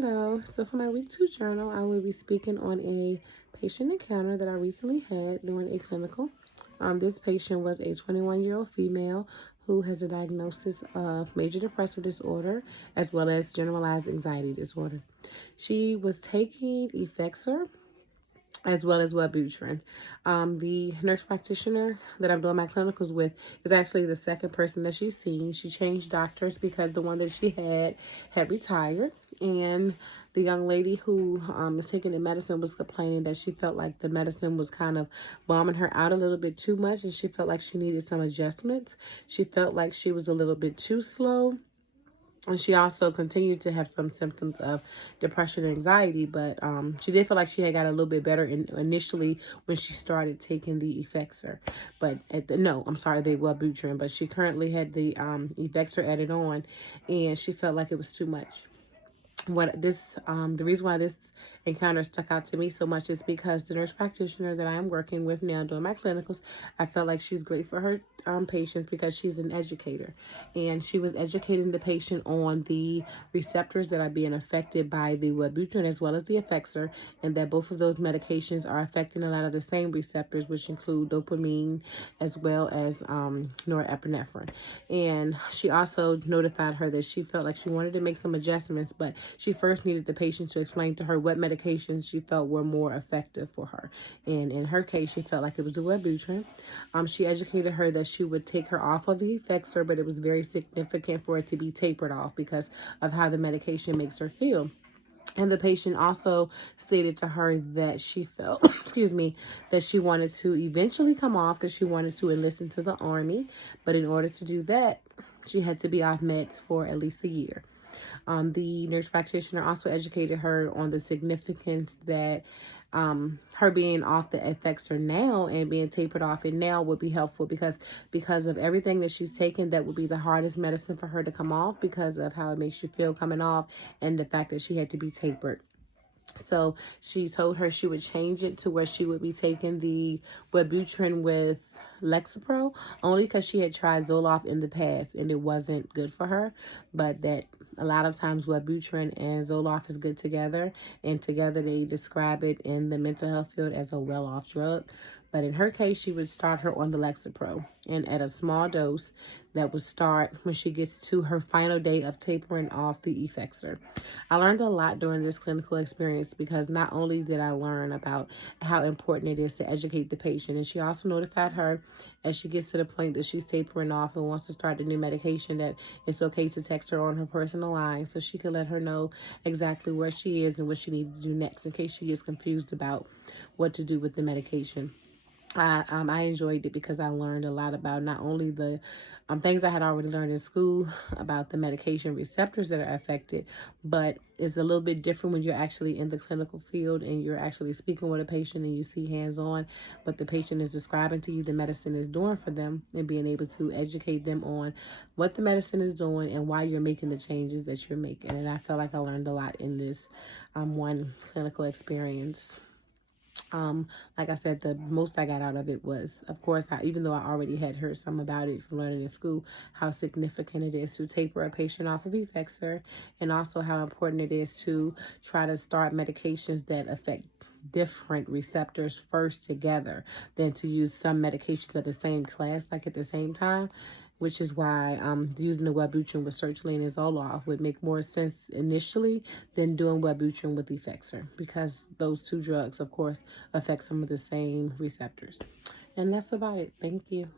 Hello. So for my week 2 journal, I will be speaking on a patient encounter that I recently had during a clinical. This patient was a 21-year-old female who has a diagnosis of major depressive disorder as well as generalized anxiety disorder. She was taking Effexor as well as Wellbutrin. The nurse practitioner that I'm doing my clinicals with is actually the second person that she's seen. She changed doctors because the one that she had retired, and the young lady who is taking the medicine was complaining that she felt like the medicine was kind of bombing her out a little bit too much, and she felt like she needed some adjustments. She felt like she was a little bit too slow, and she also continued to have some symptoms of depression and anxiety, but she did feel like she had got a little bit better initially when she started taking the Effexor. But the Wellbutrin. But she currently had the Effexor added on, and she felt like it was too much. The reason why this encounter stuck out to me so much is because the nurse practitioner that I am working with now doing my clinicals, I felt like she's great for her patients because she's an educator, and she was educating the patient on the receptors that are being affected by the Wellbutrin as well as the Effexor, and that both of those medications are affecting a lot of the same receptors, which include dopamine as well as norepinephrine. And she also notified her that she felt like she wanted to make some adjustments, but she first needed the patient to explain to her what medications she felt were more effective for her. And in her case, she felt like it was the Wellbutrin. She educated her that she would take her off of the Effexor, but it was very significant for it to be tapered off because of how the medication makes her feel. And the patient also stated to her that she felt, excuse me, that she wanted to eventually come off because she wanted to enlist into the Army. But in order to do that, she had to be off meds for at least a year. The nurse practitioner also educated her on the significance that her being off the Effexor now and being tapered off and now would be helpful because of everything that she's taken. That would be the hardest medicine for her to come off because of how it makes you feel coming off and the fact that she had to be tapered. So she told her she would change it to where she would be taking the Wellbutrin with Lexapro, only because she had tried Zoloft in the past and it wasn't good for her, but that a lot of times Wellbutrin and Zoloft is good together, and together they describe it in the mental health field as a well-off drug. But in her case, she would start her on the Lexapro, and at a small dose that would start when she gets to her final day of tapering off the Effexor. I learned a lot during this clinical experience because not only did I learn about how important it is to educate the patient, and she also notified her as she gets to the point that she's tapering off and wants to start the new medication that it's okay to text her on her personal line so she can let her know exactly where she is and what she needs to do next in case she gets confused about what to do with the medication. I enjoyed it because I learned a lot about not only the things I had already learned in school about the medication receptors that are affected, but it's a little bit different when you're actually in the clinical field and you're actually speaking with a patient and you see hands-on what the patient is describing to you the medicine is doing for them, and being able to educate them on what the medicine is doing and why you're making the changes that you're making. And I felt like I learned a lot in this one clinical experience. Like I said, the most I got out of it was, of course, even though I already had heard some about it from learning in school, how significant it is to taper a patient off of Effexor, and also how important it is to try to start medications that affect different receptors first together than to use some medications of the same class like at the same time, which is why using the Wellbutrin with sertraline and Zoloft would make more sense initially than doing Wellbutrin with Effexor, because those two drugs, of course, affect some of the same receptors. And that's about it. Thank you.